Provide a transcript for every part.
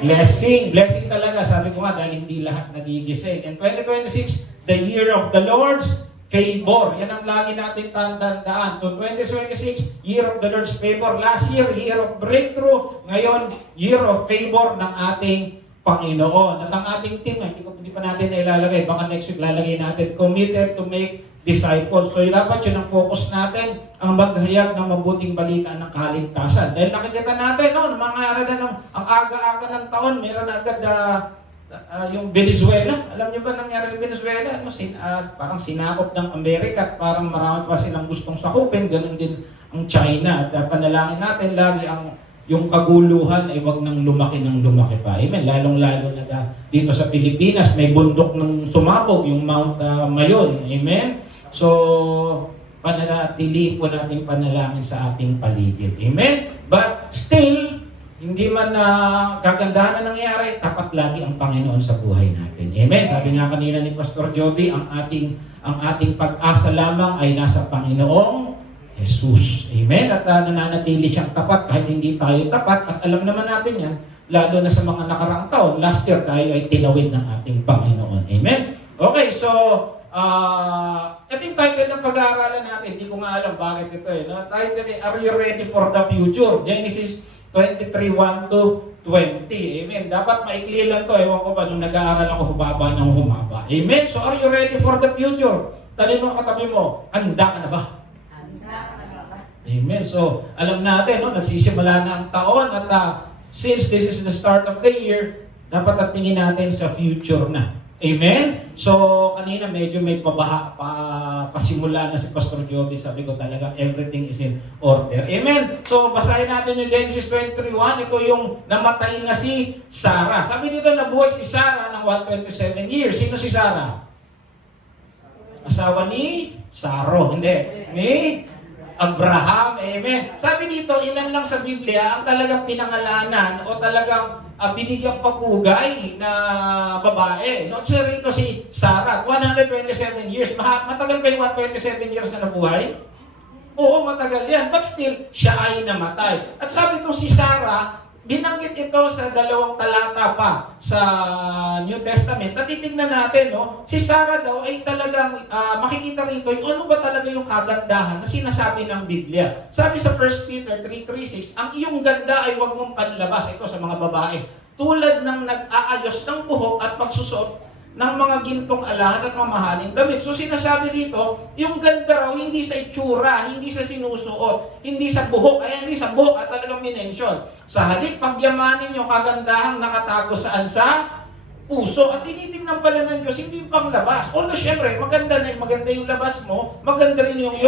Blessing. Blessing talaga. Sabi ko nga, dahil hindi lahat nagigising. And 2026, the year of the Lord's favor. Yan ang lagi natin tandaan. So 2026, year of the Lord's favor. Last year, year of breakthrough. Ngayon, year of favor ng ating Panginoon. At ang ating team, hindi pa natin ilalagay. Baka next week lalagay natin. Committed to make disciples. So dapat yun ang focus natin, ang maghayag ng mabuting balita ng kaligtasan. Dahil nakikita natin, no, mangyari na ang aga-aga ng taon, meron na agad yung Venezuela. Alam niyo ba nangyari sa Venezuela? Ano, parang sinakop ng Amerika at parang marami pa silang gustong sakupin. Ganun din ang China. At panalangin natin lagi yung kaguluhan ay wag nang lumaki pa. Amen. Lalong-lalo na dito sa Pilipinas, may bundok ng sumabog, yung Mount Mayon. Amen. So, panatili po natin panalangin sa ating paligid. Amen. But still, hindi man kagandahan na nangyari, tapat lagi ang Panginoon sa buhay natin. Amen. Sabi nga kanina ni Pastor Joby, ang ating pag-asa lamang ay nasa Panginoong Jesus. Amen. At nananatili siyang tapat kahit hindi tayo tapat. At alam naman natin yan, lalo na sa mga nakaraang taon. Last year tayo ay tinawid ng ating Panginoon. Amen. Okay, so ito yung title ng pag-aaralan natin. Hindi ko nga alam bakit ito eh. No? Title ay, Are You Ready for the Future? Genesis 23:1 to 20. Amen. Dapat maikli lang to. Ewan ko ba, nung nag-aaral ako, humaba ng humaba. Amen. So, are you ready for the future? Tali mo katabi mo, handa ka na ba? Amen. So, alam natin, no, nagsisimula na ang taon at since this is the start of the year, dapat at tingin natin sa future na. Amen? So, kanina medyo may pasimula na si Pastor Joby. Sabi ko talaga, everything is in order. Amen? So, basahin natin yung Genesis 23:1. Ito yung namatay na si Sarah. Sabi dito, nabuhay si Sarah ng 127 years. Sino si Sarah? Asawa ni Saro. Hindi. Ni Abraham. Amen. Sabi dito, ilan lang sa Biblia ang talagang pinangalanan o talagang binigyang papugay na babae. No? So rito si Sarah, 127 years. Matagal ba yung 127 years na nabuhay? Oo, matagal yan. But still, siya ay namatay. At sabi ko si Sarah, binanggit ito sa 2 talata pa sa New Testament. At titignan natin, no? Si Sarah daw ay talagang makikita rito yung ano ba talaga yung kagandahan na sinasabi ng Biblia. Sabi sa 1 Peter 3:6, ang iyong ganda ay huwag mong panlabas. Ito sa mga babae. Tulad ng nag-aayos ng buhok at pagsusot ng mga gintong alahas at mamahaling damit. So sinasabi dito, yung ganda raw hindi sa itsura, hindi sa sinusuot, hindi sa buhok, ay hindi sa buhok at talagang minensyon. Sa halip, pagyamanin yung kagandahang nakatago saan sa puso. At tinitingnan pala ng Diyos, hindi pang labas. Although syempre, maganda yung labas mo, maganda rin yung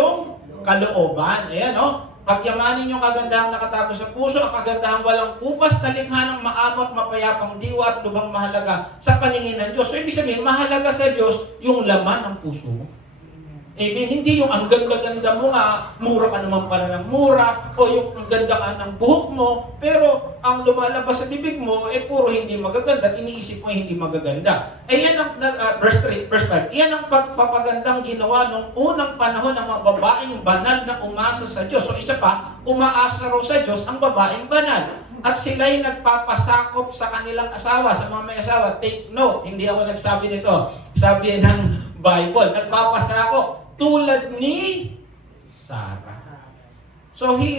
kalooban. Ayan, no? Pagyamanin yung kagandahang nakatago sa puso, ang kagandahang walang kupas, talikha ng maamot, mapayapang diwa at lubang mahalaga sa paningin ng Diyos. So, ibig sabihin, mahalaga sa Diyos yung laman ng puso mo. Amen. Hindi yung ang ganda-ganda mo nga, mura ka naman pala ng mura, o yung ang ganda ka ng buhok mo, pero ang lumalabas sa bibig mo, puro hindi magaganda, at iniisip mo hindi magaganda. Yan ang, verse 5, yan ang pagpapagandang ginawa nung unang panahon ng mga babaeng banal na umasa sa Diyos. So isa pa, umaasa raw sa Diyos ang babaeng banal. At sila'y nagpapasakop sa kanilang asawa, sa mga may asawa. Take note, hindi ako nagsabi nito. Sabi ng Bible, nagpapasakop tulad ni Sarah. So she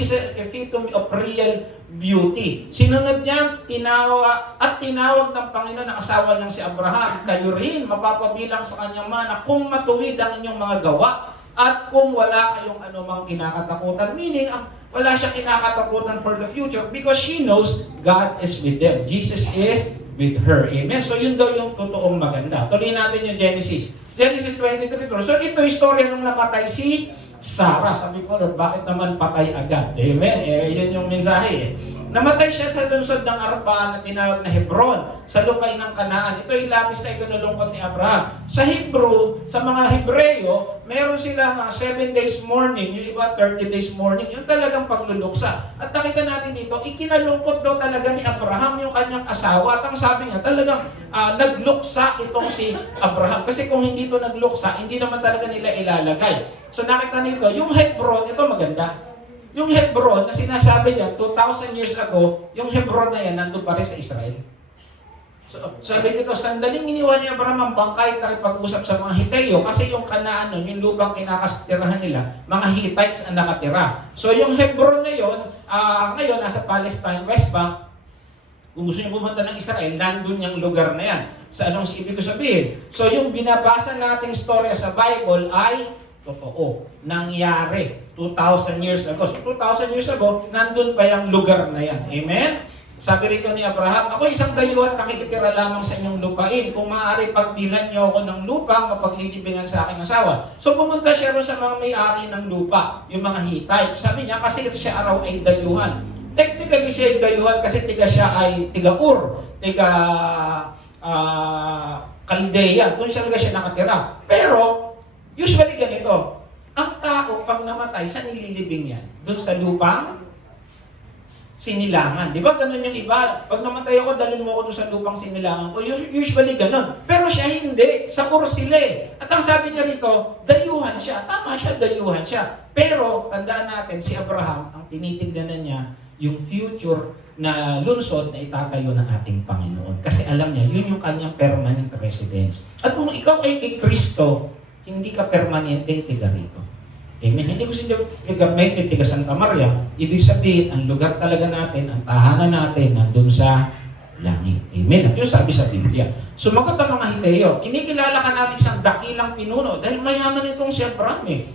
is an epitome of real beauty. Sinunod niya, tinawag ng Panginoon ang asawa niyang si Abraham. Kayo rin, mapapabilang sa kanyang mana kung matuwid ang inyong mga gawa at kung wala kayong anumang kinakatakutan. Meaning, wala siyang kinakatakutan for the future because she knows God is with them. Jesus is with her. Amen? So yun daw yung totoong maganda. Tuloy natin yung Genesis 23. So ito yung story nung napatay si Sarah. Sabi ko, Lord, bakit naman patay agad? Amen? Yun yung mensahe. Namatay siya sa lungsod ng Arba na tinawag na Hebron, sa lupay ng Kanaan. Ito ay labis na ikinulungkot ni Abraham. Sa Hebrew, sa mga Hebreo, meron silang 7 days mourning, yung iba 30 days mourning, yung talagang pagluluksa. At nakita natin dito, ikinalungkot daw talaga ni Abraham yung kanyang asawa. At ang sabi niya, talagang nagluksa itong si Abraham. Kasi kung hindi ito nagluksa, hindi naman talaga nila ilalagay. So nakita nito, yung Hebron, ito maganda. yung Hebron na sinasabi niya, 2,000 years ago, yung Hebron na yan, nandun pa rin sa Israel. So, sabi dito, sandaling iniwan ni Abraham ang bangkay at nakipag-usap sa mga Hiteo kasi yung Kanaan nun, yung lupang kinakastirahan nila, mga Hittites ang nakatira. So yung Hebron na yun, ngayon nasa Palestine, West Bank, kung gusto niyo pumunta ng Israel, nandun yung lugar na yan. Sa anong ibig ko sabihin? So yung binabasa nating storya sa Bible ay totoo. Nangyari 2,000 years ago. So 2,000 years ago, nandun pa yung lugar na yan. Amen? Sabi rito ni Abraham, ako isang dayuhan nakikitira lamang sa inyong lupain. Kung maaari pagbilan niyo ako ng lupa, mapaglilibingan sa aking asawa. So pumunta siya rin sa mga may-ari ng lupa, yung mga Hittite. Sabi niya, kasi siya araw ay dayuhan. Technically siya ay dayuhan kasi siya ay tiga-Ur, Caldea. Doon siya nakatira. Pero, usually ganito, ang tao pag namatay, saan nililibing yan? Doon sa lupang sinilangan. Di ba ganun yung iba? Pag namatay ako, dalhin mo ako doon sa lupang sinilangan. O usually ganun. Pero siya hindi. Sa Ur sila eh. At ang sabi niya rito, dayuhan siya. Tama siya, dayuhan siya. Pero, tandaan natin, si Abraham, ang tinitignan niya, yung future na lungsod na itatayo ng ating Panginoon. Kasi alam niya, yun yung kanyang permanent residence. At kung ikaw ay kay Kristo, hindi ka permanente tiga rito. Amen. Hindi ko sinigamente tiga Santa Maria. Ibig sabihin, ang lugar talaga natin, ang tahanan natin, nandun sa langit. Amen. At yun sabi sa Biblia. Sumagot ang mga Hiteo, kinikilala ka namin siyang dakilang pinuno dahil mayaman itong si Abraham eh.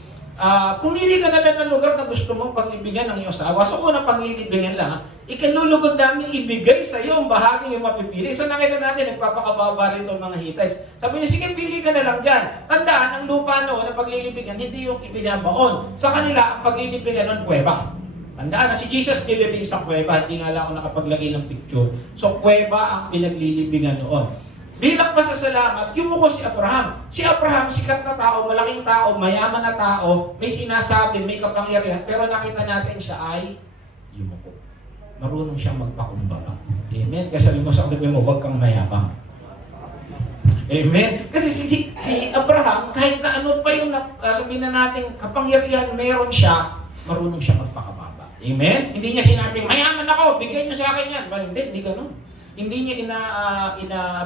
Pumili ka na lang ng lugar na gusto mong paglibigyan ng iyong asawa. So una paglilibingan lang, ikinulugod namin ibigay sa iyo ang bahagi yung mapipili. So nakita natin, nagpapakababa rin itong mga Hittites. Sabi niya, sige, pili ka na lang dyan. Tandaan, ang lupa noon na paglilibingan, hindi yung ibinabaon. Sa kanila, ang paglilibingan ng kuweba. Tandaan na si Jesus nilibing sa kuweba, hindi nga lang ako nakapaglagay ng picture. So kuweba ang pinaglilibingan noon. Bilang pasasalamat, yumuko si Abraham. Si Abraham, sikat na tao, malaking tao, mayaman na tao, may sinasabi, may kapangyarihan, pero nakita natin siya ay yumuko. Marunong siyang magpakumbaba. Amen? Kasi sabi mo sa katabi mo, huwag kang mayabang. Amen? Kasi si Abraham, kahit na ano pa yung sabihin na natin, kapangyarihan meron siya, marunong siya magpakababa. Amen? Hindi niya sinabing, mayaman ako, bigyan niyo sa akin yan. Well, hindi ganun. Hindi niya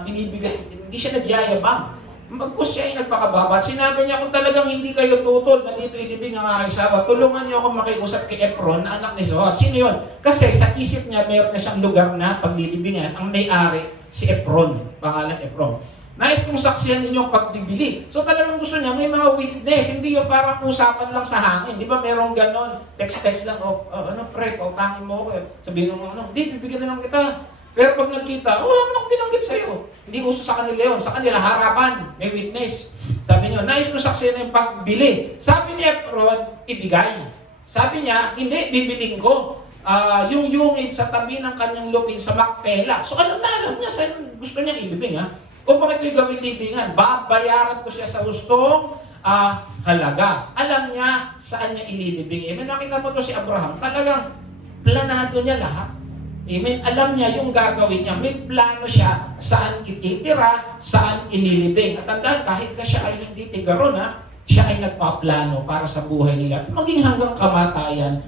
binibigay, hindi siya nagyayabang. Magpus siya ay nagpakababa. At sinabi niya, kung talagang hindi kayo tutol na dito ilibing ang aking asawa, tulungan niyo ako makiusap kay Efron na anak ni Zohar. Sino yun? Kasi sa isip niya, mayroon na siyang lugar na paglilibingan. Ang may-ari, si Efron. Pangalan Efron. Nais kong saksiyan ninyo ang pagbibili. So talagang gusto niya, may mga witness. Hindi yung parang usapan lang sa hangin. Di ba merong ganon? Text lang, pre, pautangin mo ako. Sabihin mo, hindi, bibigyan na lang kita. Pero pag nagkita, wala man akong binanggit sa'yo. Hindi uso sa kanila yun. Sa kanila, harapan, may witness. Sabi niyo, nais mo saksiyan yung pagbili. Sabi ni Efron, ibigay. Sabi niya, hindi, bibiling ko. Yung yungib sa tabi ng kanyang lupin sa Macpela. So alam niya, saan gusto niyang ilibing ha? Kung bakit yung gawin libingan, babayaran ko siya sa gustong halaga. Alam niya saan niya ililibing. May nakita mo to si Abraham, talagang planado niya lahat. Amen. Alam niya yung gagawin niya. May plano siya saan ititira, saan ililibing. At tandaan, kahit na siya ay hindi tigaron, siya ay nagpaplano para sa buhay nila. At maging hanggang kamatayan,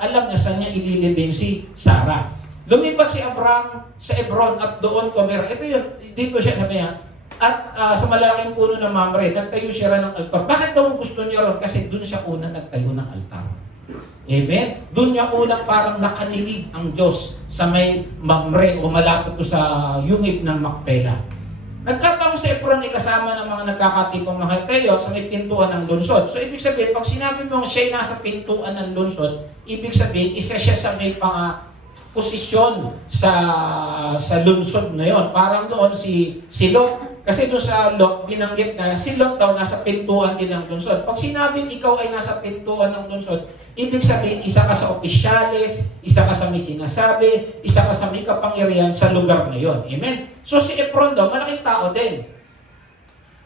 alam niya saan niya ililibing si Sarah. Lumipat si Abraham sa Hebron at doon tumira. Ito yun, dito siya naman. At sa malalaking puno ng Mamre, nagtayo siya rin ng altar. Bakit daw gusto niya ron? Kasi doon siya una nagtayo ng altar. Amen? Doon niya unang parang nakanilig ang Diyos sa may Mamre o malapit ko sa yungib ng Macpela. Nagkataon si Efron ay kasama ng mga nagkakatipong mga Heteo sa may pintuan ng lungsod. So ibig sabihin, pag sinabi mo siya ay nasa pintuan ng lungsod, ibig sabihin, isa siya sa may posisyon sa lungsod na yon. Parang doon si Lot. Kasi doon sa Lot, binanggit na si Lot daw nasa pintuan din ng lungsod. Pag sinabing ikaw ay nasa pintuan ng lungsod, ibig sabihin, isa ka sa opisyalis, isa ka sa may sinasabi, isa ka sa may kapangyarihan sa lugar na yon. Amen? So si Efron daw, malaking tao din.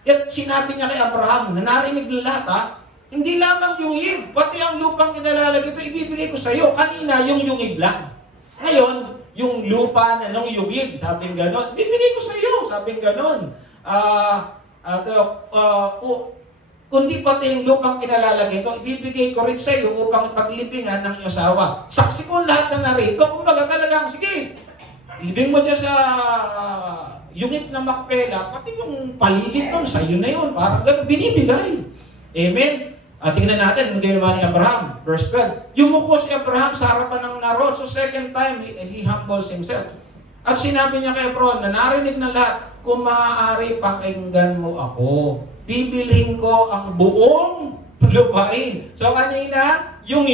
Kaya sinabi niya kay Abraham, na narinig ng lahat hindi lamang yungib, pati ang lupang inalalagay ito, ibibigay ko sa iyo. Kanina, yung yungib lang. Ngayon, yung lupa na nung yungib, sabing ganon, bibigay ko sa iyo, sabing ganon. kundi pati yung lupang kinalalagay ko, ibibigay ko rin sa iyo upang ipaglibingan ng iyong asawa. Saksi ko lahat na narito, kumbaga talagang, sige, libing mo dyan sa unit na Macpela, pati yung paligid nun, sa iyo na yun, parang ganun, binibigay. Amen? At tingnan natin, ang ginawa ni Abraham, verse 12. Yumuko si Abraham sa harapan ng naro, so second time, he humbles himself. At sinabi niya kay Abraham na narinig na lahat, kung maaari, pakinggan mo ako. Bibilhin ko ang buong lupain. So kanina, yung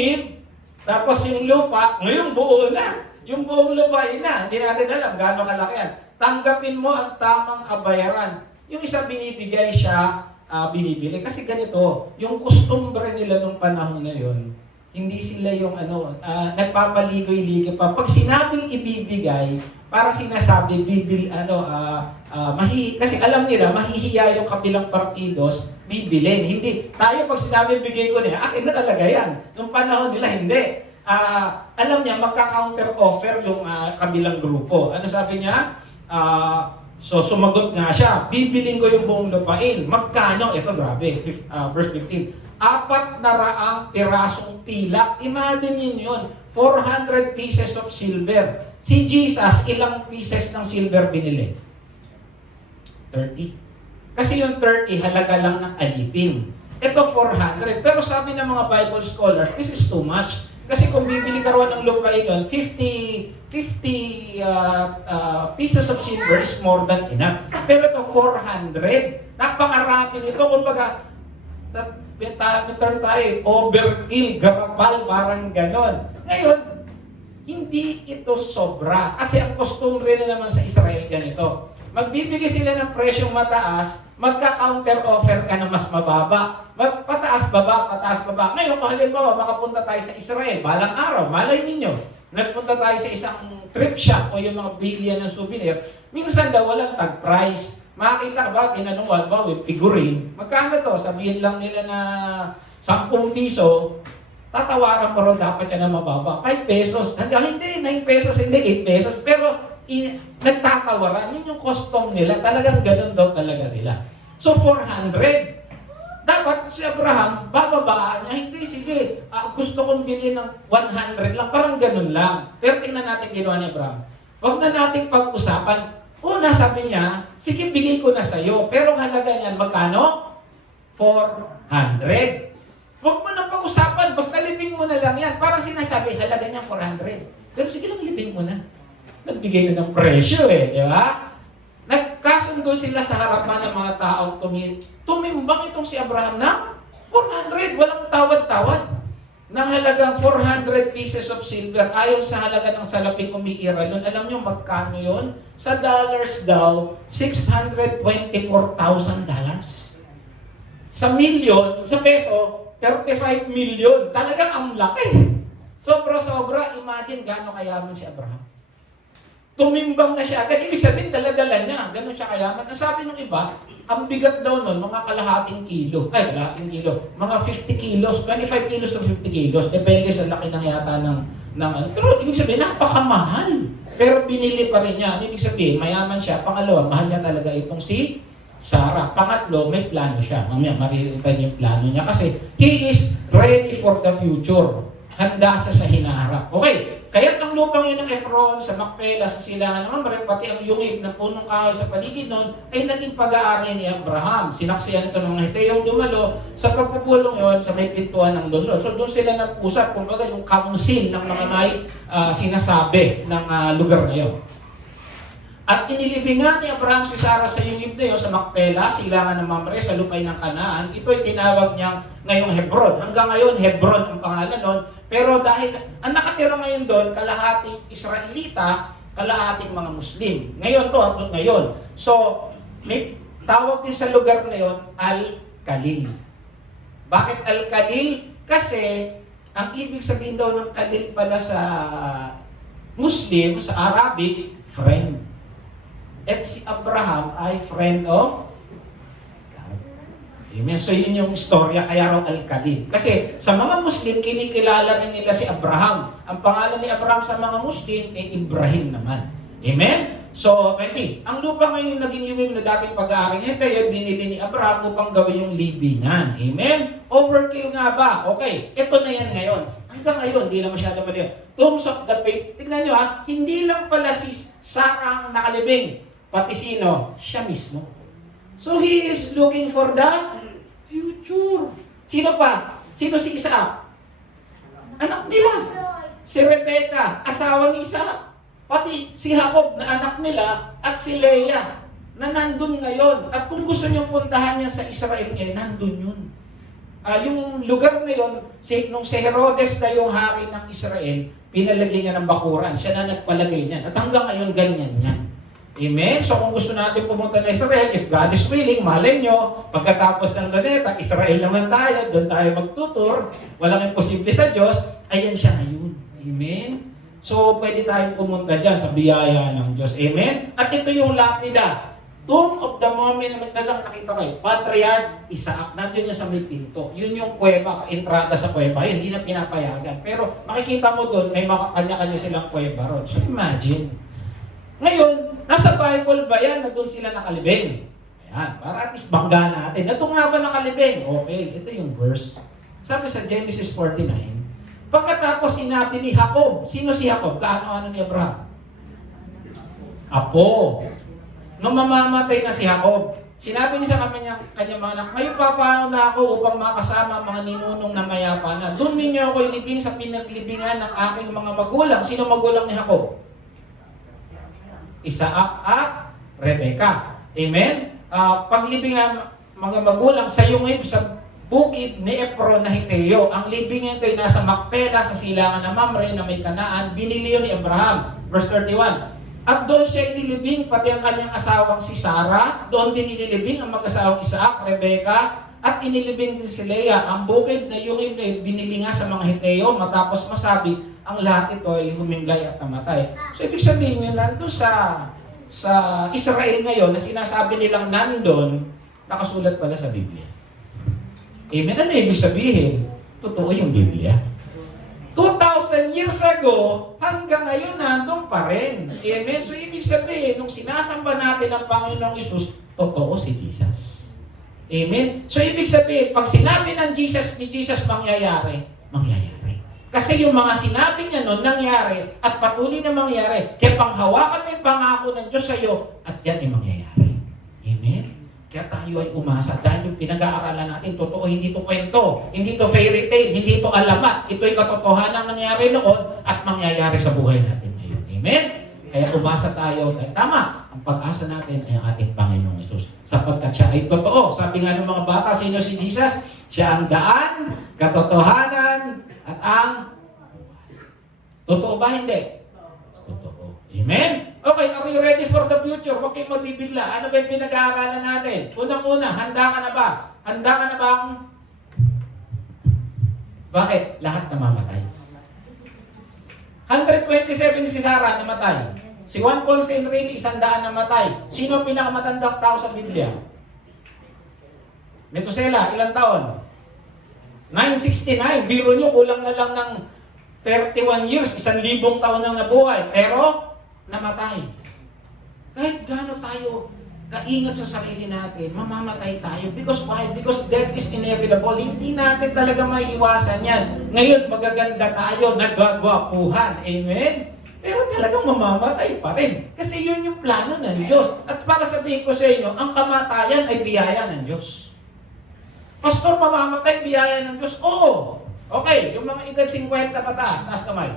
tapos yung lupa, ngayon buo na. Yung buong lupain na. Hindi natin alam gaano kalaki yan. Tanggapin mo ang tamang kabayaran. Yung isa binibigay siya, binibili. Kasi ganito, yung kustumbre nila nung panahon na yon, hindi sila yung nagpapaligoy-ligoy pa. Pag sinabing ibibigay, parang sinasabi, kasi alam nila, mahihiya yung kabilang partidos, bibilin. Hindi, tayo pag sinabi bigay ko niya, akin na talaga yan. Nung panahon nila, hindi. Alam niya, magka-counter offer yung kabilang grupo. Ano sabi niya? So sumagot nga siya, bibiling ko yung buong lupain. Magkano? Ito grabe, verse 15. 400 pirasong pilak. Imagine yun, 400 pieces of silver. Si Jesus, ilang pieces ng silver binili? 30. Kasi yung 30, halaga lang ng alipin. Ito 400. Pero sabi ng mga Bible scholars, this is too much. Kasi kung bibili ka rin ng lupain yun, 50 pieces of silver is more than enough. Pero ito 400. Napakarami nito. Kumbaga, term tayo, overkill, garapal, parang ganon. Ngayon, hindi ito sobra. Kasi ang costumbre na naman sa Israel ganito. Magbibigay sila ng presyong mataas, magka-counter offer ka na mas mababa. Pataas baba, pataas baba. Ngayon, kung halimbawa, makapunta tayo sa Israel, balang araw, malay ninyo, nagpunta tayo sa isang trip shop o yung mga bilya ng souvenir, minsan daw walang tag price. Makakita ka ba, tinanong ba, with figurine, magkano to? Sabihin lang nila na 10 piso, tatawaran mo rin dapat yan na mababa. 5 pesos. Hanggang hindi, 9 pesos, hindi 8 pesos. Pero nagtatawaran. Yun yung custom nila. Talagang ganun daw talaga sila. So 400. Dapat si Abraham, bababaan niya, hindi, sige, gusto kong bilhin ng 100 lang. Parang ganun lang. Pero tingnan natin ginawa ni Abraham. Huwag na natin pag-usapan. Una, sabi niya, sige, bigay ko na sa'yo. Pero halaga niyan, magkano? 400. Huwag mo na pag-usapan, basta libing mo na lang yan. Parang sinasabi, halaga niya 400. Pero sige lang, libing mo na. Nagbigay na ng presyo di ba? Nagkasundo sila sa harapan ng mga taong tumimbang itong si Abraham na 400, walang tawad-tawad. Nang halagang 400 pieces of silver, ayon sa halaga ng salaping umiiral nun, alam nyo magkano yun? Sa dollars daw, $624,000. Sa milyon, sa peso, 35 million. Talagang ang laki. Sobra-sobra, imagine gaano kayaman si Abraham. Tumimbang na siya agad. Ibig sabihin, dala-dala niya. Ganon siya kayaman. Ang sabi ng iba, ang bigat daw nun, mga kalahating kilo. Mga 50 kilos, 25 kilos to 50 kilos. Depende sa laki ng yata ng pero ibig sabihin, napakamahal. Pero binili pa rin niya. Ibig sabihin, mayaman siya. Pangalawa, mahal niya talaga itong si Sarah. Pangatlo, may plano siya. Mamaya, maririnig yung plano niya. Kasi, he is ready for the future. Handa siya sa hinaharap. Okay, kaya ang lupang yun ng Ephron, sa Macpela, sa Silangan ng Mamre, pati ang yungib na punong kahoy sa paligid nun, ay naging pag-aari ni Abraham. Sinaksiyan ito ng mga Hiteyong dumalo, sa pagpupulong yun, sa may pintuan ng lungsod. So doon sila nag-usap, kumbaga yung council ng mga may sinasabi ng lugar na yun. At inilibingan ni Abraham si Sarah sa yungib na yun, sa Macpela, Silangan ng Mamre, sa lupay ng Kanaan. Ito'y tinawag niyang ngayong Hebron. Hanggang ngayon, Hebron ang pangalan nun. Pero dahil ang nakatira ngayon doon, kalahating Israelita, kalahating mga Muslim. Ngayon to at ngayon. So, may tawag din sa lugar na yun, Al-Khalil. Bakit Al-Khalil? Kasi, ang ibig sabihin daw ng Khalil pala sa Muslim, sa Arabic, friend. At si Abraham ay friend of God. Amen. So yun yung istorya, kaya raw Al-Khalil. Kasi sa mga Muslim, kinikilala rin nila si Abraham. Ang pangalan ni Abraham sa mga Muslim ay Ibrahim naman. Amen? So, 20. Ang lupa ngayon naging yung na dating pag-aaring Hetay, binili ni Abraham upang gawin yung libingan. Amen? Overkill nga ba? Okay, ito na yan ngayon. Hanggang ngayon, hindi na masyado mali. Terms of the faith, tignan nyo ha, hindi lang pala si Sarah ang nakalibing, pati sino? Siya mismo. So, he is looking for the future. Sino pa? Sino si Isaac? Anak nila. Si Rebecca, asawa ni Isaac. Pati si Jacob na anak nila at si Leah na nandun ngayon. At kung gusto niyong puntahan niya sa Israel ngayon, nandun yun. Yung lugar na yun, nung si Herodes na yung hari ng Israel, pinalagay niya ng bakuran. Siya na nagpalagay niyan. At hanggang ngayon, ganyan yan. Amen? So kung gusto natin pumunta na Israel, if God is willing, malay nyo, pagkatapos ng Luneta, Israel naman tayo, doon tayo magtutur, walang imposible sa Diyos, ayan siya ngayon. Amen? So, pwede tayong pumunta dyan sa biyaya ng Diyos. Amen? At ito yung lapida. Tomb of the Moment na lang nakita kayo. Patriarch Isaac. Nandiyon niya sa may pinto. Yun yung kuweba, entrada sa kuweba. Yun, hindi na pinapayagan. Pero makikita mo doon, may mga kanya-kanya silang kuweba ron. So, imagine. Ngayon, nasa Bible ba yan na doon sila nakalibing? Ayan, para at least bangga natin. Ito nga ba nakalibing? Okay, ito yung verse. Sabi sa Genesis 49, pagkatapos sinabi ni Jacob, sino si Jacob? Kaano-ano ni Abraham? Apo. Nung mamamatay na si Jacob, sinabi niya sa kanyang mga anak, may papaano na ako upang makasama mga ninunong na mayapa na. Doon ninyo ako ilibing sa pinaglibingan ng aking mga magulang. Sino magulang ni Jacob? Isaac at Rebecca. Amen? Paglibingan mga magulang sa iyo ngayon sa bukid ni Efron na Hiteo. Ang libingan ito ay nasa Macpela sa silangan ng Mamre na may Kanaan. Binili yun ni Abraham. Verse 31. At doon siya inilibing pati ang kanyang asawang si Sarah. Doon din inilibing ang mag-asawang Isaac, Rebecca. At inilibing din si Leah. Ang bukid na yung binili nga sa mga Hiteo matapos masabi ang lahat ito ay huminggay at namatay. So ibig sabihin yun, nandun sa Israel ngayon na sinasabi nilang nandun, nakasulat pala sa Biblia. Amen? Ano ibig sabihin? Totoo yung Biblia. 2,000 years ago, hanggang ngayon nandun pa rin. Amen? So ibig sabihin, nung sinasamba natin ang Panginoong Isus, totoo si Jesus. Amen? So ibig sabihin, pag sinabi ng Jesus, ni Jesus mangyayari, mangyayari. Kasi yung mga sinabi niya noon nangyari at patuloy na mangyayari. Kaya panghawakan mo yung pangako ng Diyos sa iyo at yan ay mangyayari. Amen? Kaya tayo ay umasa dahil yung pinag-aaralan natin, totoo, hindi ito kwento, hindi ito fairy tale, hindi ito alamat. Ito ay katotohanan nangyari noon at mangyayari sa buhay natin ngayon. Amen? Kaya umasa tayo. Tama, ang pag-asa natin ay ang ating Panginoong Isus. Sapagkat siya ay totoo. Sabi nga ng mga bata, sino si Jesus? Siya ang daan, katotohanan, at ang totoo ba? Hindi. Totoo. Amen? Okay, are we ready for the future? Huwag kayong mabibigla. Ano ba yung pinag-aaralan natin? Unang-una, handa ka na ba? Handa ka na bang? Bakit? Lahat namamatay. 127 si Sarah namatay. Si Juan Paul Enrile, 100 namatay. Sino ang pinakamatandang tao sa Biblia? Metusela, ilang taon? 969. Biro nyo, kulang na lang ng 31 years, 1,000 taon nang nabuhay. Pero, namatay. Kahit gaano tayo kaingat sa sarili natin, mamamatay tayo. Because why? Because death is inevitable. Hindi natin talaga maiiwasan yan. Ngayon, magaganda tayo, nagwagwapuhan. Amen? Pero talagang mamamatay pa rin. Kasi yun yung plano ng Diyos. At para sabihin ko sa inyo, ang kamatayan ay biyaya ng Diyos. Pastor, mamamatay, biyaya ng Diyos? Oo. Okay, yung mga edad 50 pataas, taas kamay.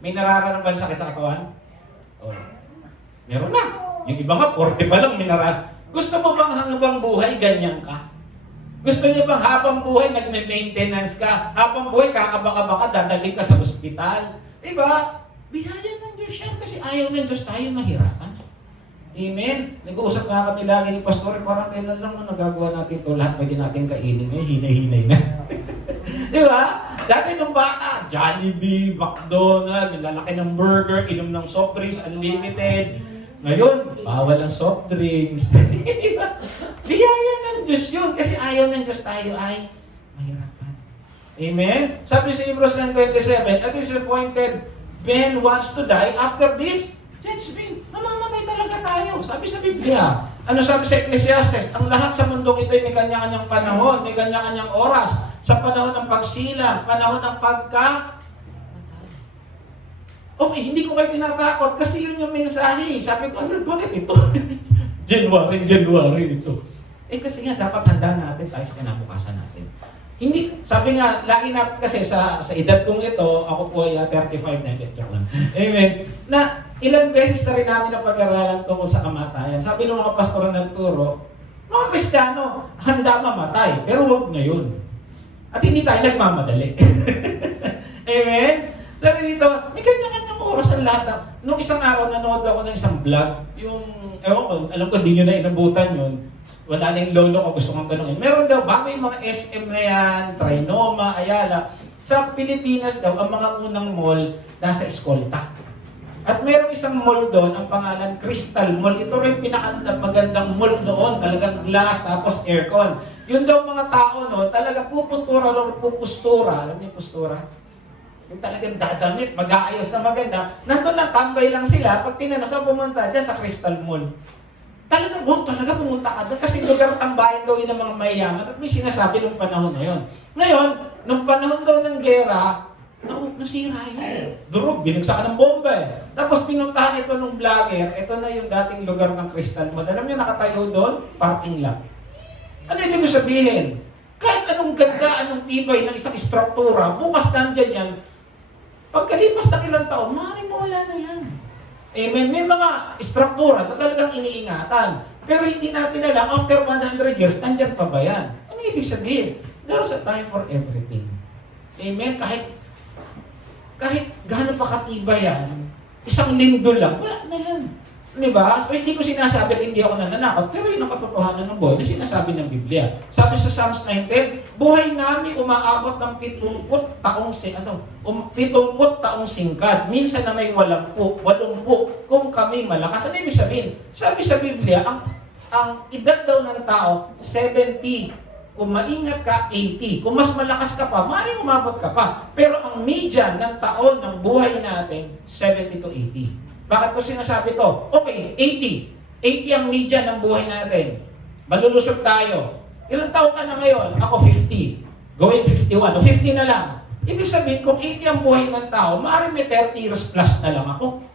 May nararamdaman ba sakit sa katawan? Oo. Meron na. Yung iba nga, 40 pa lang, may Gusto mo bang habang buhay, ganyan ka? Gusto niyo bang habang buhay, nagme-maintenance ka? Habang buhay, kakabaka-baka, dadalhin ka sa ospital? Diba? Biyaya ng Diyos yan kasi ayaw ng Diyos tayo mahirapan. Amen? Nag-uusap nga kami lagi ni Pastor, parang kailan lang nung nagagawa natin ito, lahat pwede natin kainin. Hinay-hinay na. Di ba? Dati nung bata, Jollibee, McDonald's, lalaki ng burger, inom ng soft drinks, unlimited. Ngayon, bawal ang soft drinks. Diba? Biyaya ng Diyos yun kasi ayaw ng Diyos tayo ay mahirapan. Amen? Sabi sa Hebrews 9:27, at is appointed, man wants to die, after this, judgment. tayo. Sabi sa Biblia. Ano sabi sa Ecclesiastes? Ang lahat sa mundong ito ay may kanya-kanyang panahon, may kanya-kanyang oras. Sa panahon ng pagsilang, panahon ng pagka... Okay, hindi ko kayo tinatakot kasi yun yung mensahe. Sabi ko, ano, bakit ito? January ito. Kasi nga, dapat handa natin tayo sa kinabukasan natin. Hindi, sabi nga, lagi na kasi sa edad kong ito, ako po ay 35 na, check lang. Amen. Na ilang beses na rin namin na pag-aralan tungkol sa kamatayan. Sabi ng mga pastor na nagturo, mga Kristiyano, handa mamatay, pero huwag ngayon. At hindi tayo nagmamadali. Amen? Sabi dito, may kanya-kanyang oras ang lahat. Nung isang araw, nanood ako ng isang vlog, yung, alam ko, hindi nyo na inabutan yun. Wala na yung lolo ko, gusto kong tanongin. Meron daw, bago yung mga SM na yan, Trinoma, Ayala, sa Pilipinas daw, ang mga unang mall, nasa Escolta. At merong isang mall doon, ang pangalan Crystal Mall. Ito rin pinaka-magandang mall doon, talagang glass, tapos aircon. Yun daw mga tao, no, talaga pupuntura o pupustura. Alam niyo pustura? Yung talagang dadamit, mag-aayos na maganda. Nandun lang, tambay lang sila. Pag tinanong, saan pumunta? Diyan sa Crystal Mall. Talagang, talaga pumunta ka doon. Kasi lugar tambayan daw yun ng mga mayayaman. At may sinasabi nung panahon na yun. Ngayon, nung panahon daw ng gera, nasira yun. Durog, binagsakan ng bomba eh. Tapos pinuntahan ito ng vlogger, ito na yung dating lugar ng Crystal Mall. Alam niyo, nakatayo doon, parking lot. Ano ibig sabihin? Kahit anong ganda, anong tibay ng isang struktura, bukas nandyan yan, pagkalipas ng ilang taon, maaaring mawala na yan. Amen. May mga struktura na talagang iniingatan. Pero hindi natin alam, after 100 years, nandyan pa ba yan? Ano ibig sabihin? There's a time for everything. Amen. Kahit gaano pa katibay yan, isang lindol lang, wala na yan. Diba? So, hindi ko sinasabi at hindi ako nananakot, pero yun ang katotohanan ng buhay na sinasabi ng Biblia. Sabi sa Psalms 19, buhay namin umaabot ng 70 taong singkad. Minsan na may 80 kung kami malakas. Ano ibig sabihin? Sabi sa Biblia, ang edad daw ng tao, 70. Kung maingat ka, 80. Kung mas malakas ka pa, maaaring umabot ka pa. Pero ang median ng taon ng buhay natin, 70 to 80. Bakit ko sinasabi to? Okay, 80. 80 ang median ng buhay natin. Malulusog tayo. Ilang taon ka na ngayon? Ako 50. Going 51. O 50 na lang. Ibig sabihin, kung 80 ang buhay ng tao, maaaring may 30 years plus na lang ako.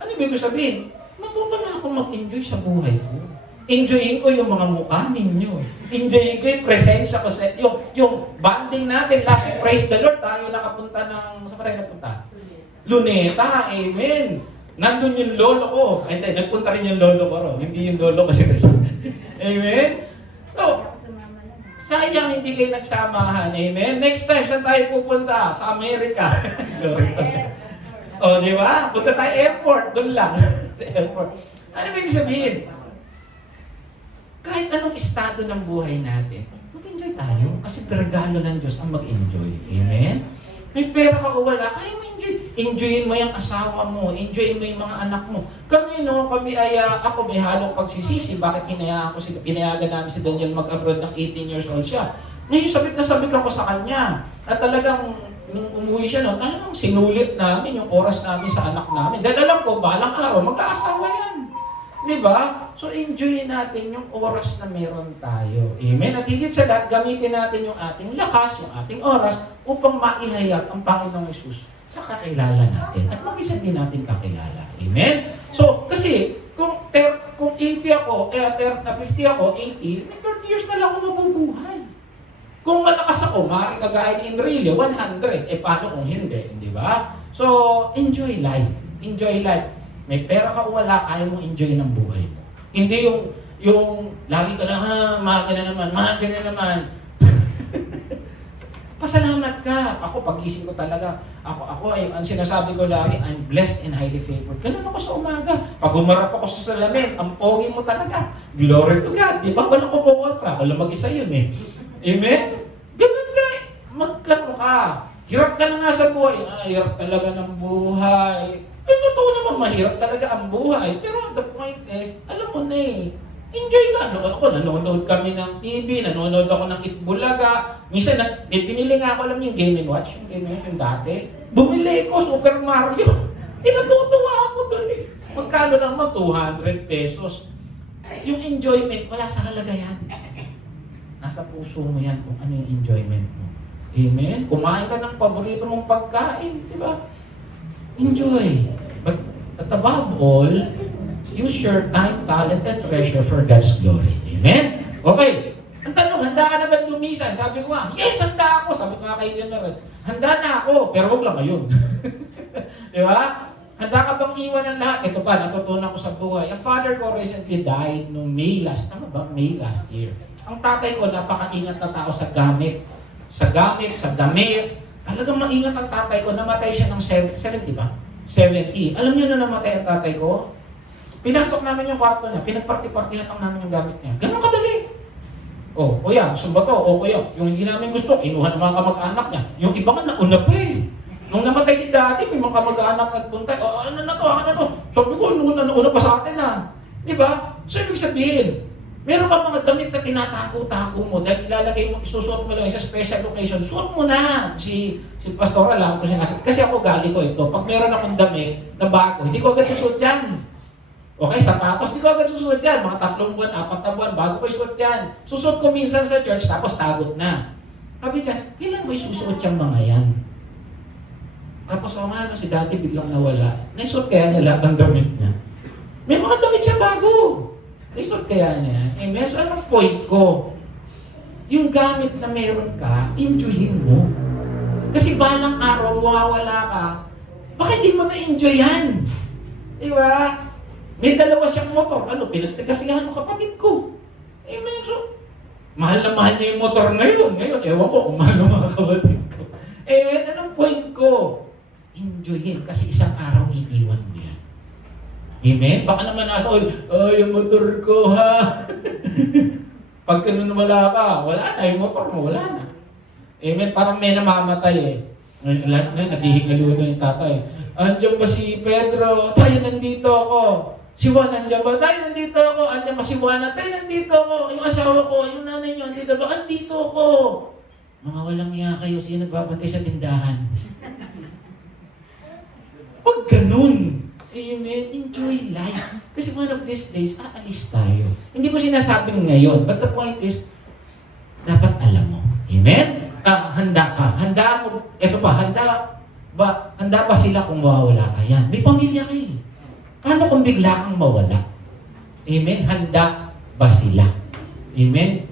Ano ibig sabihin? Matuto na ako mag-enjoy sa buhay ko. Enjoyin ko yung mga mukha ninyo. Enjoyin ko yung presensya ko sa yung bonding natin. Last week, praise the Lord, tayo nakapunta ng, saan tayo napunta? Luneta, amen. Nandun yung lolo ko. Ay, hindi, nagpunta rin yung lolo ko ron. Hindi yung lolo kasi amen? So, sayang hindi kayo nagsamahan, amen? Next time, saan tayo pupunta? Sa Amerika. Di ba? Punta tayo airport, doon lang. Sa airport. Ano ibig sabihin? Kahit anong estado ng buhay natin, mag-enjoy tayo. Kasi regalo ng Diyos ang mag-enjoy. Amen? May pera ka o wala, kaya mo enjoy. Enjoyin mo yung asawa mo, enjoyin mo yung mga anak mo. Kami ako may halong pagsisisi, bakit pinayagan namin si Daniel mag-abroad ng 18 years old siya. Ngayon sabik na sabik ako sa kanya. At talagang, nung umuwi siya talagang sinulit namin yung oras namin sa anak namin. Dahil alam ko, balang araw, magkaasawa yan. Diba? So, enjoyin natin yung oras na meron tayo. Amen? At higit sa lahat, gamitin natin yung ating lakas, yung ating oras, upang maihayag ang Panginoong Hesus sa kakilala natin. At mag-isa din natin kakilala. Amen? So, kasi, kung 80 ako, 50 ako, 80, may 30 years na lang ako mabubuhay. Kung malakas ako, maaaring kagaya ni Enrilio, 100. Paano kung hindi? Diba? So, enjoy life. Enjoy life. May pera ka o wala, kaya mo enjoy ng buhay mo. Hindi yung lagi ka lang, mahal ka na naman. Pasalamat ka. Ako, pagising ko talaga. Ako ay, ang sinasabi ko lagi, I'm blessed and highly favored. Ganun ako sa umaga. Pag humarap ako sa salamin, ang pogi mo talaga. Glory to God. Di ba? Walang kukukontra. Wala mag-isa yun eh. Amen? Ganun ka. Magkano ka. Hirap ka na nga sa buhay. Hirap talaga ng buhay. Totoo naman, mahirap talaga ang buhay. Pero the point is, alam mo na enjoy ka. Nanonood kami ng TV, nanonood ako ng Itbulaga. Minsan, pinili nga ako, alam niyo yung Game & Watch, yung Game & Watch yung dati. Bumili ko, Super Mario. Natutuwa ako doon magkano lang mo? 200 pesos. Yung enjoyment, wala sa halaga yan. Nasa puso mo yan kung ano yung enjoyment mo. Amen? Kumain ka ng paborito mong pagkain, di ba? Enjoy. But above all, use your time, talent, and treasure for God's glory. Amen? Okay. Ang tanong, handa ka na ba lumisan? Sabi ko nga, yes, handa ako. Sabi ko nga kay Leonor, handa na ako, pero huwag lang ngayon. Di ba? Handa ka bang iwan ng lahat? Ito pa, natutunan ko sa buhay. Ang father ko recently died noong May last year. Ang tatay ko, napakaingat na tao sa gamit. Sa damit. Talagang maingat ang tatay ko. Namatay siya ng 70 ba? 70. Alam niyo na namatay ang tatay ko? Pinasok namin yung kwarto niya. Pinagparti-partihan lang namin yung gamit niya. Ganun kadali. O kuya, gusto ba to? O kuya, yung hindi namin gusto, kinuha ng mga kamag-anak niya. Yung iba nga nauna pa eh. Nung namatay si daddy, may mga kamag-anak nagpunta. Ano na to? Sabi ko, nauna pa sa atin Di ba? So, ibig sabihin, meron ka mga damit na tinatago-tago mo dahil ilalagay mo, isusuot mo lang sa special occasion. Suot mo na! Si Pastora lang ko sinasabi. Kasi ako gali ko ito. Pag meron akong damit na bago, hindi ko agad susuot yan. Okay, sapatos, hindi ko agad susuot yan. Mga 3 buwan, 4 na buwan, bago ko isuot yan. Susuot ko minsan sa church, tapos tagot na. Sabi niya, kailan mo isusuot yung mga yan? Tapos si daddy biglang nawala. Naisuot kaya niya lahat ng damit niya. May mga damit siya bago. Naisuot kaya niya. Amen? So anong point ko? Yung gamit na meron ka, enjoyin mo. Kasi balang araw, mawawala ka, baka hindi mo na-enjoy yan. Di ba? May dalawa siyang motor. Pinagtagasihan ng kapatid ko. Amen? So, mahal na mahal niya yung motor ngayon. Ngayon, ewan ko kung mahal ng mga kapatid ko. Amen? Anong point ko? Enjoyin kasi isang araw iiwan mo yan. Amen? Baka naman nasa yung motor ko ha. Pag wala ka, wala na, yung motor mo, wala na. Amen? Parang may namamatay eh. Naghihingalo na yung tatay. Andiyan ba si Pedro? Tayo, nandito ako. Si Juan, andiyan ba? Tayo, nandito ako. Andiyan ba si Juana? Tayo, nandito ako. Yung asawa ko, yung nanay niyo, andito ba? Andito ako. Mga walang iya kayo, sino nagbabantay sa tindahan? Huwag ganun. Amen. Enjoy life. Kasi one of these days, aalis tayo. Hindi ko sinasabing ngayon. But the point is, dapat alam mo. Amen? Handa ka. Handa mo. Ito pa, handa ba sila kung mawawala ka? Yan. May pamilya kayo. Paano kung bigla kang mawala? Amen? Handa ba sila? Amen?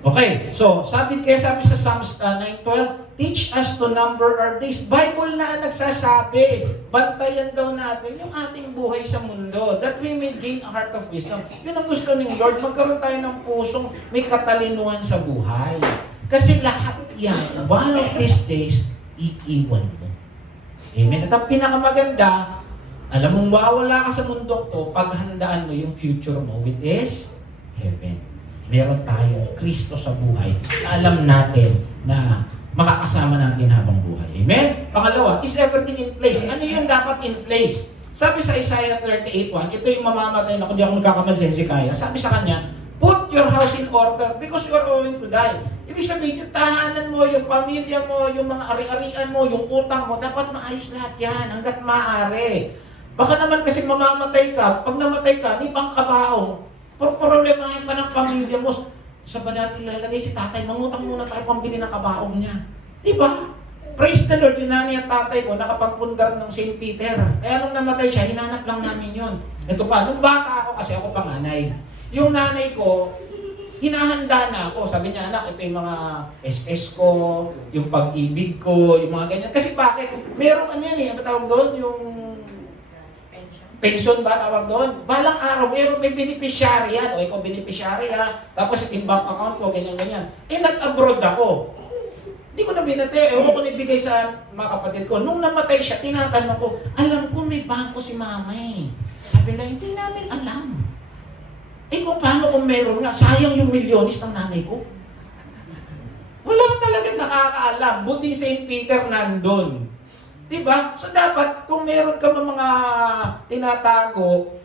Okay. So, sabi sa Psalms 9:12, teach us to number our days. Bible na ang nagsasabi. Bantayan daw natin yung ating buhay sa mundo that we may gain a heart of wisdom. Yun ang gusto ng Lord. Magkaroon tayo ng pusong may katalinuhan sa buhay. Kasi lahat yan, one of these days, iiwan mo. Amen? At ang pinakamaganda, alam mong mawawala ka sa mundo ko, paghandaan mo yung future mo, which is heaven. Meron tayong Kristo sa buhay na alam natin na makakasama natin habang buhay. Amen? Pangalawa, is everything in place? Ano yung dapat in place? Sabi sa Isaiah 38:1, ito yung mamamatay na kung di ako magkakamali si Hezekiah. Sabi sa kanya, put your house in order because you are going to die. Ibig sabihin, yung tahanan mo, yung pamilya mo, yung mga ari-arian mo, yung utang mo, dapat maayos lahat yan hanggat maaari. Baka naman kasi mamamatay ka, pag namatay ka, di bang kabaong, problemahin pa ng pamilya mo. Sa balat ilalagay si tatay, mangutang muna tayo pambili ng kabaong niya. Diba? Praise the Lord, yung nanay at tatay ko, nakapagpundar ng St. Peter. Kaya nung namatay siya, hinanap lang namin yun. Ito pa, nung bata ako, kasi ako panganay. Yung nanay ko, hinahanda na ako. Sabi niya, anak, ito yung mga SS ko, yung pag-ibig ko, yung mga ganyan. Kasi bakit? Meron ano yan ano tawag doon? Yung pension ba tawag doon? Balang araw, may beneficiary yan. O ikaw beneficiary ha. Tapos yung bank account ko, ganyan-ganyan. Nag-abroad ako. Hindi ko na binatay. Ewan ko nabigay sa mga kapatid ko. Nung namatay siya, tinatanong ko, alam ko may bangko si mama eh. Sabi na, hindi namin alam. Kung paano kung meron nga, sayang yung milyonis ng nanay ko. Wala talaga nakakaalam. Buti St. Peter nandun. Diba? So dapat, kung meron ka mga tinatago,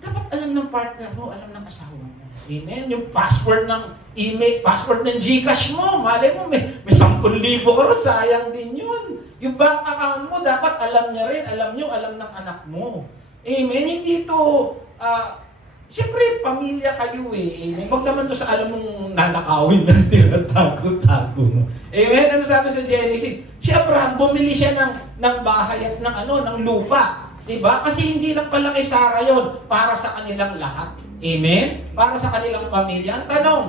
dapat alam ng partner mo, alam ng asawa mo. Amen? Yung password ng email, password ng GCash mo, malay mo, may 10,000 ka ron, sayang din yun. Yung bank account mo, dapat alam niya rin, alam nyo, alam ng anak mo. Amen? Hindi ito, siyempre, pamilya kayo eh. Amen? Huwag naman to sa alam mong nanakawin na tinatago-tago mo. Amen? Ano sabi sa Genesis? Si Abraham, bumili siya ng bahay at ng lupa. Diba? Kasi hindi lang pala kay Sarah yun, para sa kanilang lahat. Amen? Para sa kanilang pamilya. Ang tanong,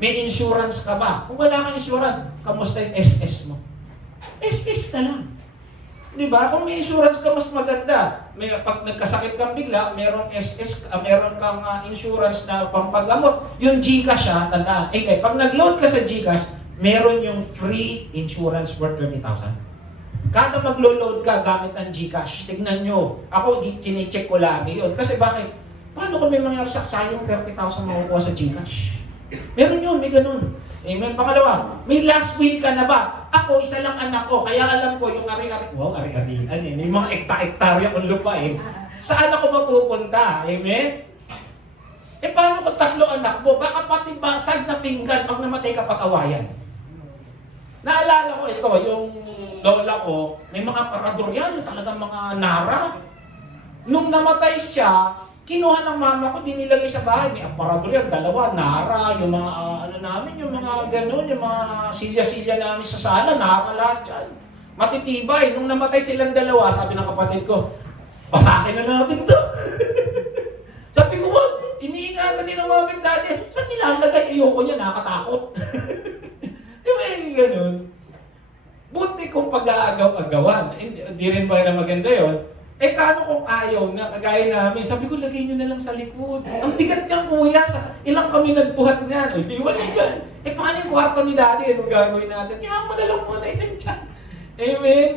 may insurance ka ba? Kung wala kang insurance, kamusta yung SS mo? SS ka lang. Diba? Kung may insurance ka, mas maganda. Pag nagkasakit kang bigla, merong SS, meron kang insurance na pampagamot. Yung GCash tandaan. Pag nag-load ka sa GCash, meron yung free insurance worth 30,000. Kada maglo-load ka gamit ang GCash, tignan nyo. Ako, chine-check ko lagi yun. Kasi bakit? Paano kung may mangyari sayang 30,000 makukuha sa GCash? Meron yun, may ganun. Amen. Pangalawa, may last will ka na ba? Ako, isa lang anak ko, kaya alam ko yung ari-ari. Wow, ari-arian eh. May mga ekta-ektarya kong lupa eh. Saan ako mapupunta? Amen? Paano kung 3 anak mo? Baka pati basag na pinggan pag namatay ka pag-awayan. Naalala ko ito, yung lola ko, may mga parador yan, talagang mga nara. Nung namatay siya, kinuha ng mama ko, dinilagay sa bahay. May aparador yan, 2, nara, yung mga yung mga ganun, yung mga silya-silya namin sa sala, nara lahat yan. Matitibay. Nung namatay silang 2, sabi ng kapatid ko, pasakin na natin to. Sabi ko, wag, iniingatan din ng mama at daddy. Saan nilalagay? Ayoko niya, nakakatakot. Di ba yung ganun? Buti kung pag-aagaw-agawan. Hindi rin ba na maganda yun? Kano kung ayaw na, kagaya namin, sabi ko, lagay nyo na lang sa likod. Ang bigat niyang kuya, ilang kami nagbuhat niyan. O, di wala dyan. Paano yung kwarto ni daddy? Anong gagawin natin? Yaman mo na lang muna yun dyan. Amen?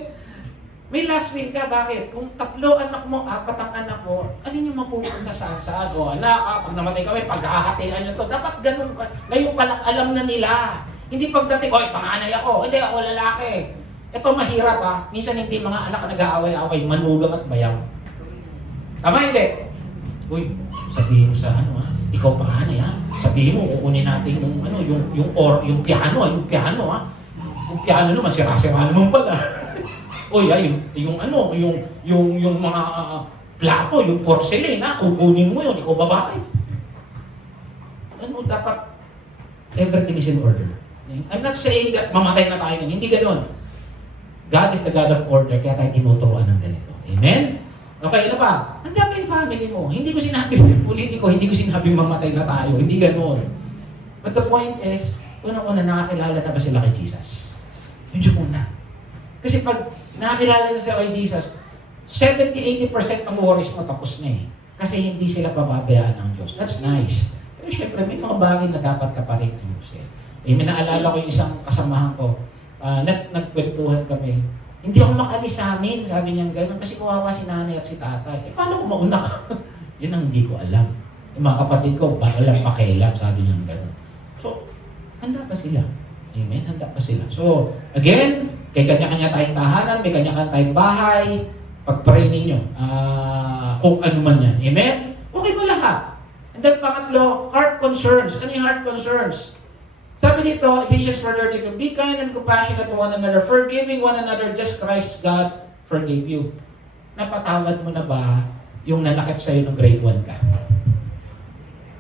May last will ka, bakit? Kung 3 anak mo, 4 ang anak mo, alin yung mapupunta saan? O anak, pag namatay kami, paghahatian nyo to. Dapat ganun ka. Ngayon pa lang, alam na nila. Hindi pagdating, panganay ako. Hindi, ako lalaki. Ito mahirap Minsan hindi mga anak nag-aaway-aaway, manugam at bayaw. Tama hindi? Uy, sabihin mo sa ikaw panganay Sabihin mo, kukunin natin yung piano. Yung piano naman, sira-sira naman pala. Uy, yung mga plato, yung porcelain kukunin mo yun, ikaw babae. Dapat everything is in order. I'm not saying that mamatay na tayo. Hindi ganoon. God is the God of order, kaya tayo tinuturuan ng ganito. Amen? Okay, ano pa? Ang dami yung family mo. Hindi ko sinabi politiko, hindi ko sinabing mamatay na tayo. Hindi ganoon. But the point is, unang-una, nakakilala na ba sila kay Jesus? Yun yung una. Kasi pag nakakilala na sila kay Jesus, 70-80% ng worries mo tapos na eh. Kasi hindi sila pababayaan ng Diyos. That's nice. Pero syempre, may mga bagay na dapat ka pa rin ayusin. Naalala ko yung isang kasamahan ko, nagkwentuhan kami. Hindi ako makalis sa amin, sabi niya gano'n, kasi kawawa si nanay at si tatay. Paano kung mauna ka? Yun ang hindi ko alam. Yung mga kapatid ko, walang pakialam, sabi niya gano'n. So, handa pa sila. Amen? Handa pa sila. So, again, kay kanya-kanya tayong tahanan, may kanya-kanya tayong bahay, pag-pray ninyo, kung ano man yan. Amen? Okay ba lahat? And then, pangatlo, heart concerns. Ano yung heart concerns? Sabi dito, Ephesians 4:32, be kind and compassionate to one another, forgiving one another, just Christ God forgave you. Napatawad mo na ba yung nanakit sa'yo ng grade 1 ka?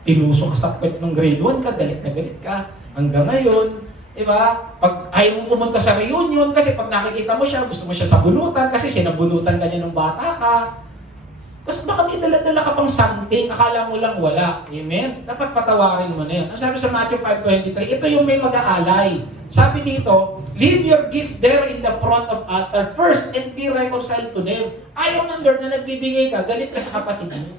Pinuso ka sa kwet ng grade 1 ka, galit na galit ka. Hanggang ngayon, diba? Pag ayaw mo pumunta sa reunion, kasi pag nakikita mo siya, gusto mo siya sabunutan, kasi sinabunutan ka niya nung bata ka. Kasi baka may dala-dala ka pang something, akala mo lang wala. Amen? Dapat patawarin mo na yun. Ang sabi sa Matthew 5:23, ito yung may mag-aalay. Sabi dito, leave your gift there in the front of altar first and be reconciled to them. Ayaw ng Lord na nagbibigay ka, galit ka sa kapatid mo.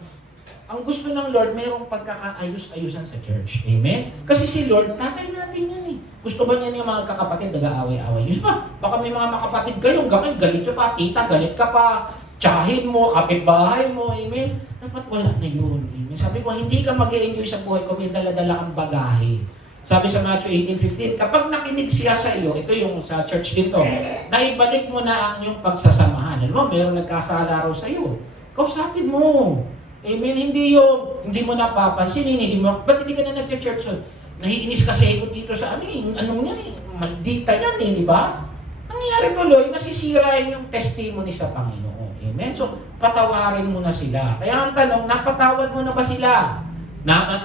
Ang gusto ng Lord, mayroong pagkakaayos-ayusan sa church. Amen? Kasi si Lord, tatay natin yan eh. Gusto ba niya yung mga kakapatid nag-aaway-aaway? Yun ba? Baka may mga makapatid kayo, galit ka pa, tita, galit ka pa. Tsahin mo, kapitbahay mo, amen? Dapat wala na yun, amen? Sabi ko, hindi ka mag-e-enjoy sa buhay ko, may dala-dala kang bagahe. Sabi sa Matthew 18:15, kapag nakinig siya sa iyo, ito yung sa church dito, naibalik mo na ang yung pagsasamahan. Alam mo, mayroong nagkasala raw sa iyo. Kausapin mo. Amen? Hindi mo napapansin, ba't hindi ka na nag-church? Nahiinis kasi ako dito sa anong yan eh, maldita yan eh, di ba? Nangyayari tuloy, nasisira yung testimony sa Panginoon. Amen? So, patawarin mo na sila. Kaya ang tanong, napatawad mo na ba sila?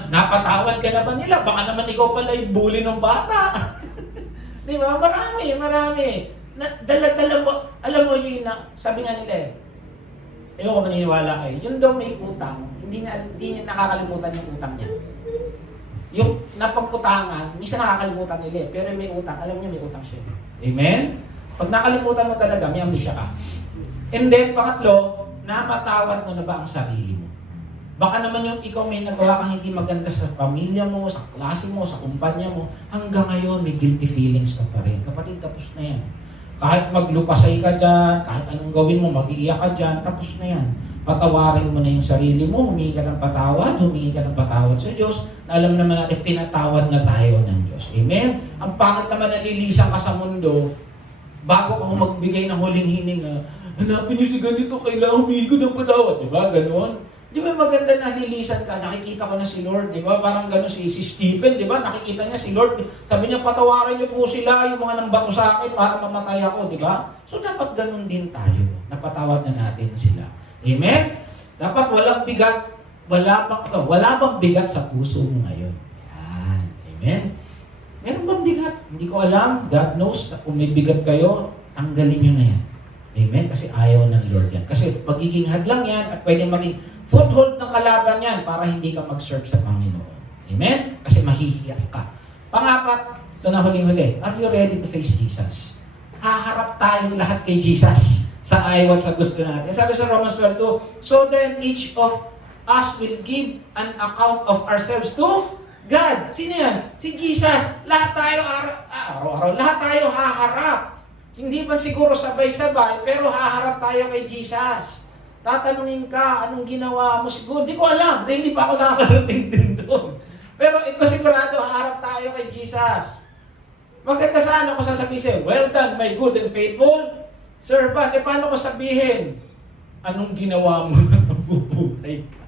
Napatawad ka na ba nila? Baka naman ikaw pala yung bully ng bata. Di ba? Marami. Dala-dala mo, alam mo yun na, sabi nga nila ewan ko maniniwala kayo, yun daw may utang, hindi niya nakakalimutan yung utang niya. Yung napagkutangan, minsan nakakalimutan nila pero may utang, alam niya may utang siya. Amen? Pag nakalimutan mo talaga, may amnesia ka. And then, pangatlo, napatawad mo na ba ang sarili mo? Baka naman yung ikaw may nagawa kang hindi maganda sa pamilya mo, sa klase mo, sa kumpanya mo, hanggang ngayon may guilty feelings ka pa rin. Kapatid, tapos na yan. Kahit maglupasay ka dyan, kahit anong gawin mo, mag-iiyak ka dyan, tapos na yan. Patawarin mo na yung sarili mo, humingi ka ng patawad sa Diyos, na alam naman natin, pinatawad na tayo ng Diyos. Amen? Ang pangit naman nalilisan ka sa mundo, bago ka magbigay ng huling hininga, hanapin niyo si ganito, kailangan humingi ko ng patawad. Diba? Ganon. Di ba maganda na nililisan ka, nakikita ko na si Lord, di ba? Parang gano'n si Stephen, di ba? Nakikita niya si Lord, sabi niya, patawarin niyo po sila, yung mga nambato sa akin para mamatay ako, di ba? So dapat gano'n din tayo, napatawad na natin sila. Amen? Dapat walang bigat, wala bang bigat sa puso mo ngayon? Yan. Amen? Meron bang bigat? Hindi ko alam, God knows, kung may bigat kayo, tanggalin niyo na yan. Amen? Kasi ayaw ng Lord yan. Kasi pagiging hadlang yan, at pwede maging foothold ng kalaban yan para hindi ka mag-serve sa Panginoon. Amen? Kasi mahihiyak ka. Pangapat, ito na huling-huli, are you ready to face Jesus? Haharap tayong lahat kay Jesus sa ayaw at sa gusto natin. Sabi sa Romans 12:2, so then each of us will give an account of ourselves to God. Sino yan? Si Jesus. Lahat tayo araw-araw, lahat tayo haharap. Hindi man siguro sabay-sabay, pero haharap tayo kay Jesus. Tatanungin ka, anong ginawa mo? Siguro, hindi ko alam. Hindi pa ako nakakarating din doon. Pero ito sigurado, haharap tayo kay Jesus. Maganda sana kung sasabihin sa'yo, well done, my good and faithful servant. Paano ko sabihin? Anong ginawa mo na mabubuhay ka?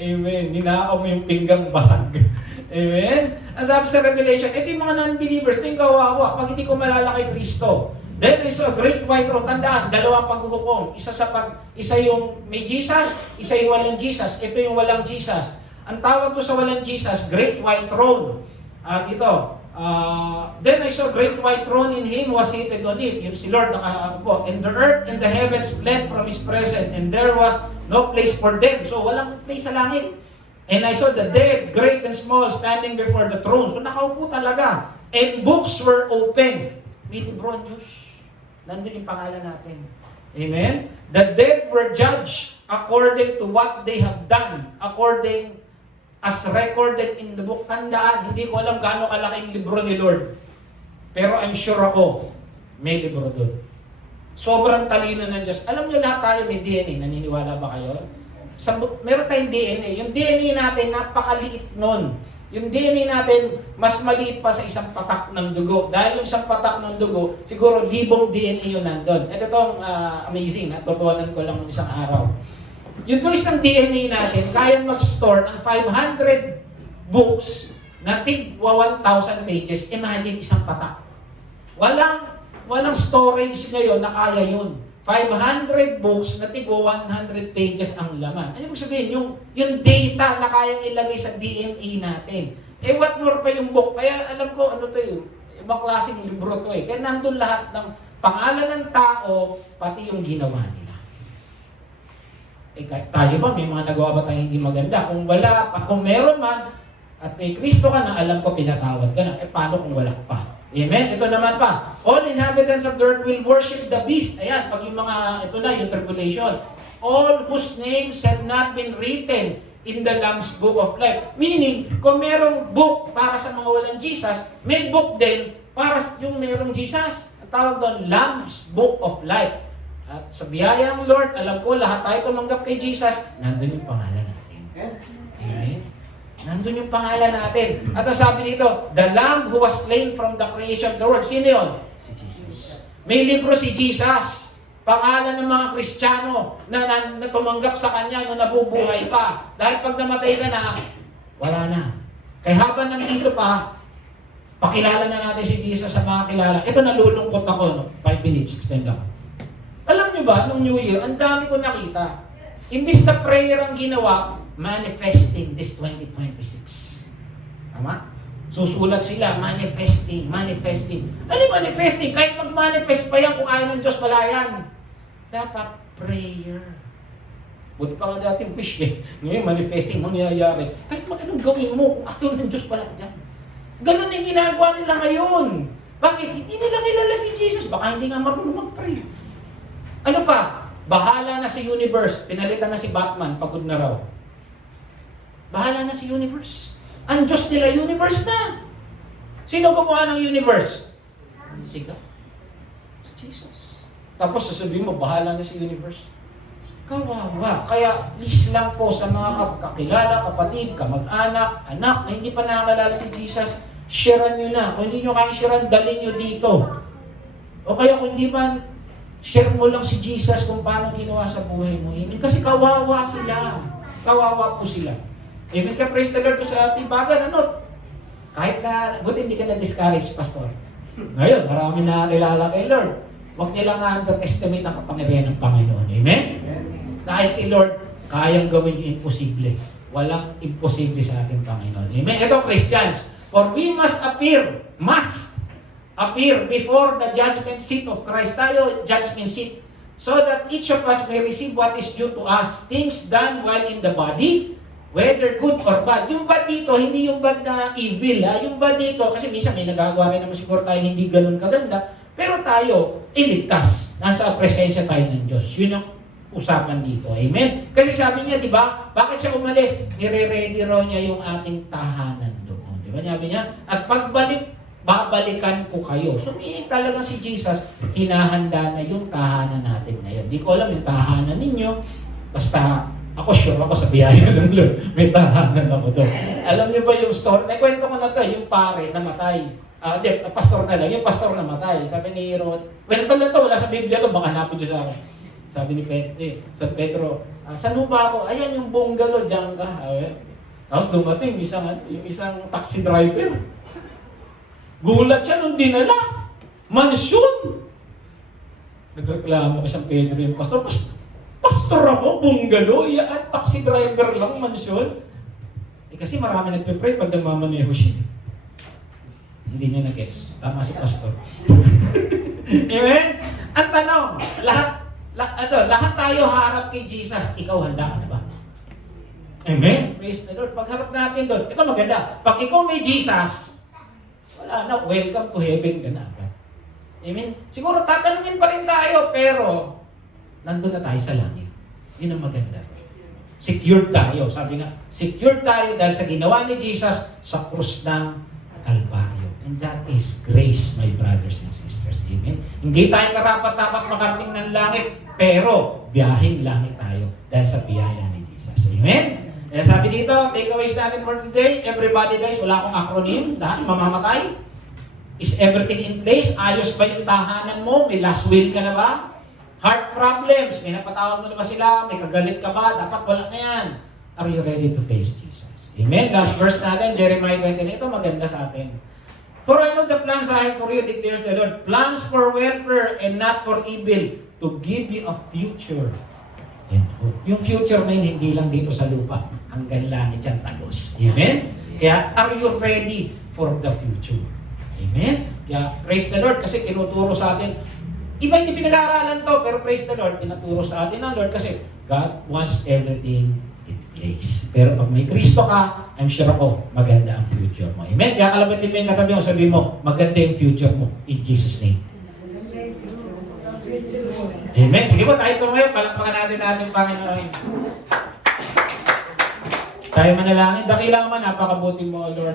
Amen. Ninakaw mo yung pinggang basag. Amen. Ang sabi sa Revelation, ito yung mga non-believers, ito yung kawawa. Pag hindi ko malala kay Kristo, then is a great white throne. Tandaan, dalawang paghuhukom. Isa yung may Jesus, isa yung walang Jesus. Ito yung walang Jesus. Ang tawag ko sa walang Jesus, great white throne. At ito, then I saw great white throne, in him was seated on it. Yung si Lord nakaupo. And the earth and the heavens fled from his presence, and there was no place for them. So walang place sa langit. And I saw the dead, great and small, standing before the throne. So nakaupo talaga. And books were opened. May libro ang Diyos. Nandun yung pangalan natin. Amen? The dead were judged according to what they have done, according as recorded in the book. Tandaan, hindi ko alam gaano kalaki yung libro ni Lord. Pero I'm sure ako, may libro doon. Sobrang talino ng Diyos. Alam niyo lahat tayo may DNA. Naniniwala ba kayo? Meron tayong DNA. Yung DNA natin, napakaliit nun. Yung DNA natin, mas maliit pa sa isang patak ng dugo. Dahil yung isang patak ng dugo, siguro 1,000 DNA yun nandun. Ito itong amazing, natutuwanan ko lang isang araw. Yung isang DNA natin, kayang mag-store ng 500 books na tig-1,000 pages. Imagine isang patak. Walang storage ngayon na kaya yun. 500 books na tig-100 pages ang laman. Ano ibig sabihin? Yung data na kayang ilagay sa DNA natin. What more pa yung book? Kaya alam ko, ano to yun? Ibang klaseng libro to eh. Kaya nandun lahat ng pangalan ng tao, pati yung ginawa nila. Tayo ba? May mga nagawa ba tayo hindi maganda? Kung wala, kung meron man, at may Kristo ka na, alam ko pinatawad ka na. Paano kung wala pa? Amen? Ito naman pa. All inhabitants of the earth will worship the beast. Ayan, pag yung mga, ito na, yung tribulation. All whose names have not been written in the Lamb's Book of Life. Meaning, kung merong book para sa mga walang Jesus, may book din para yung merong Jesus. Ang tawag doon, Lamb's Book of Life. At sa biyaya ng Lord, alam ko, lahat tayo tumanggap kay Jesus, nandun yung pangalan natin. Amen? Nandun yung pangalan natin. At ang sabi dito, the Lamb who was slain from the creation of the world. Sino yun? Si Jesus. May libro si Jesus. Pangalan ng mga Kristiyano na tumanggap sa Kanya nung nabubuhay pa. Dahil pag namatay ka na, wala na. Kaya habang nandito pa, pakilala na natin si Jesus sa mga kilala. Ito nalulungkot ako, no? 5 minutes, extend ako. Alam niyo nyo ba, nung New Year, ang dami ko nakita. Imbis na prayer ang ginawa, manifesting this 2026. Tama? Susulat sila, manifesting. Ano yung manifesting? Kahit mag-manifest pa yan, kung ayaw ng Diyos, wala yan. Dapat prayer. Buti pa nga dating wish eh. Ngayon, manifesting, mangyayari. Kahit anong gawin mo, kung ayaw ng Diyos, wala dyan. Ganun yung ginagawa nila ngayon. Bakit? Hindi nila kilala si Jesus. Baka hindi nga marunong mag-pray. Ano pa? Bahala na si universe. Pinalitan na si Batman. Pagod na raw. Bahala na si universe. Ang Diyos nila, universe na. Sino gumawa ng universe? Si God. Si Jesus. Tapos sasabihin mo, bahala na si universe. Kawawa. Kaya please lang po sa mga kakilala, kapatid, kamag-anak, anak na hindi pa nakakalala si Jesus, sharean nyo na. Kung hindi nyo kayang sharean, dalhin nyo dito. O kaya kung hindi man, share mo lang si Jesus kung paano ginawa sa buhay mo. Amen? Kasi kawawa sila. Kawawa po sila. Amen ka, praise the Lord po sa ating bagan. Ano? Kahit na, buti hindi ka na-discourage, Pastor. Ngayon, marami na kilala kay Lord. Huwag nilang underestimate ang kapangyarihan ng Panginoon. Amen? Dahil si Lord, kayang gawin yung imposible. Walang imposible sa ating Panginoon. Amen? Ito, Christians, for we must appear before the judgment seat of Christ. Tayo, judgment seat. So that each of us may receive what is due to us. Things done while in the body, whether good or bad. Yung bad dito, hindi yung bad na evil. Ha? Yung bad dito, kasi minsan may nagagawa rin naman siguro tayo hindi ganun kaganda. Pero tayo, iligtas. Nasa presensya tayo ng Diyos. Yun ang usapan dito. Amen? Kasi sabi niya, di ba? Bakit siya umalis? Nire-ready raw niya yung ating tahanan doon. Di ba? Sabi niya, at pagbalik, babalikan ko kayo. So, meaning talaga si Jesus, hinahanda na yung tahanan natin ngayon. Di ko alam yung tahanan ninyo. Basta, ako sure ako sa biyaya ng Lord. May tahanan ako doon. Alam niyo ba yung story? Nakwento ko na to, yung pare na matay. Pastor na lang. Yung pastor na matay. Sabi ni Ron, kwento na to, wala sa Biblia to, baka hanapin niyo sa akin. Sabi ni San Pedro, saan mo ba ako? Ayan yung bungalow, dyan ka. Tapos dumating, yung isang taxi driver. Gulat siya nung dinala. Mansyon! Nagreklamo kay San Pedro yung pastor. Pastor ako, bungalow, at taxi driver lang, mansyon. Kasi marami nagpe-pray pag nagmamaneho siya. Hindi niya na-gets. Tama si pastor. Amen? Ang tanong, lahat tayo harap kay Jesus. Ikaw, handa ka na ba? Amen? Praise the Lord. Pagharap natin doon, ito maganda. Pag ikaw may Jesus, wala na, welcome to heaven ka na. Amen? Siguro tatanungin pa rin tayo, pero nandun na tayo sa langit. Yun ang maganda. Secured tayo. Sabi nga, secured tayo dahil sa ginawa ni Jesus sa krus ng Kalbaryo. And that is grace, my brothers and sisters. Amen? Hindi tayo karapat-dapat makarating ng langit, pero biyaheng langit tayo dahil sa biyaya ni Jesus. Amen? Kaya sabi dito, takeaways natin for today, everybody dies, wala akong acronym, lahat mamamatay. Is everything in place? Ayos ba yung tahanan mo? May last will ka na ba? Heart problems, may napatawag mo na ba sila? May kagalit ka ba? Dapat wala na yan. Are you ready to face Jesus? Amen? Last verse natin, Jeremiah 20. Ito maganda sa atin. For I know the plans I have for you, declares the Lord. Plans for welfare and not for evil, to give you a future and hope. Yung future may hindi lang dito sa lupa, hanggang langit yan tagos. Amen? Kaya, are you ready for the future? Amen? Kaya, praise the Lord, kasi tinuturo sa atin. Iba hindi pinag-aaralan to, pero praise the Lord, pinaturo sa atin ng Lord kasi God wants everything in place. Pero pag may Kristo ka, I'm sure ako, maganda ang future mo. Amen? Kaya kalabatin mo yung katabi mo, sabi mo, maganda yung future mo. In Jesus' name. Amen? Sige po, tayo tumayo, palakpakan natin ating Panginoon. Tayo manalangin, dakilang man, napakabuti mo, Lord.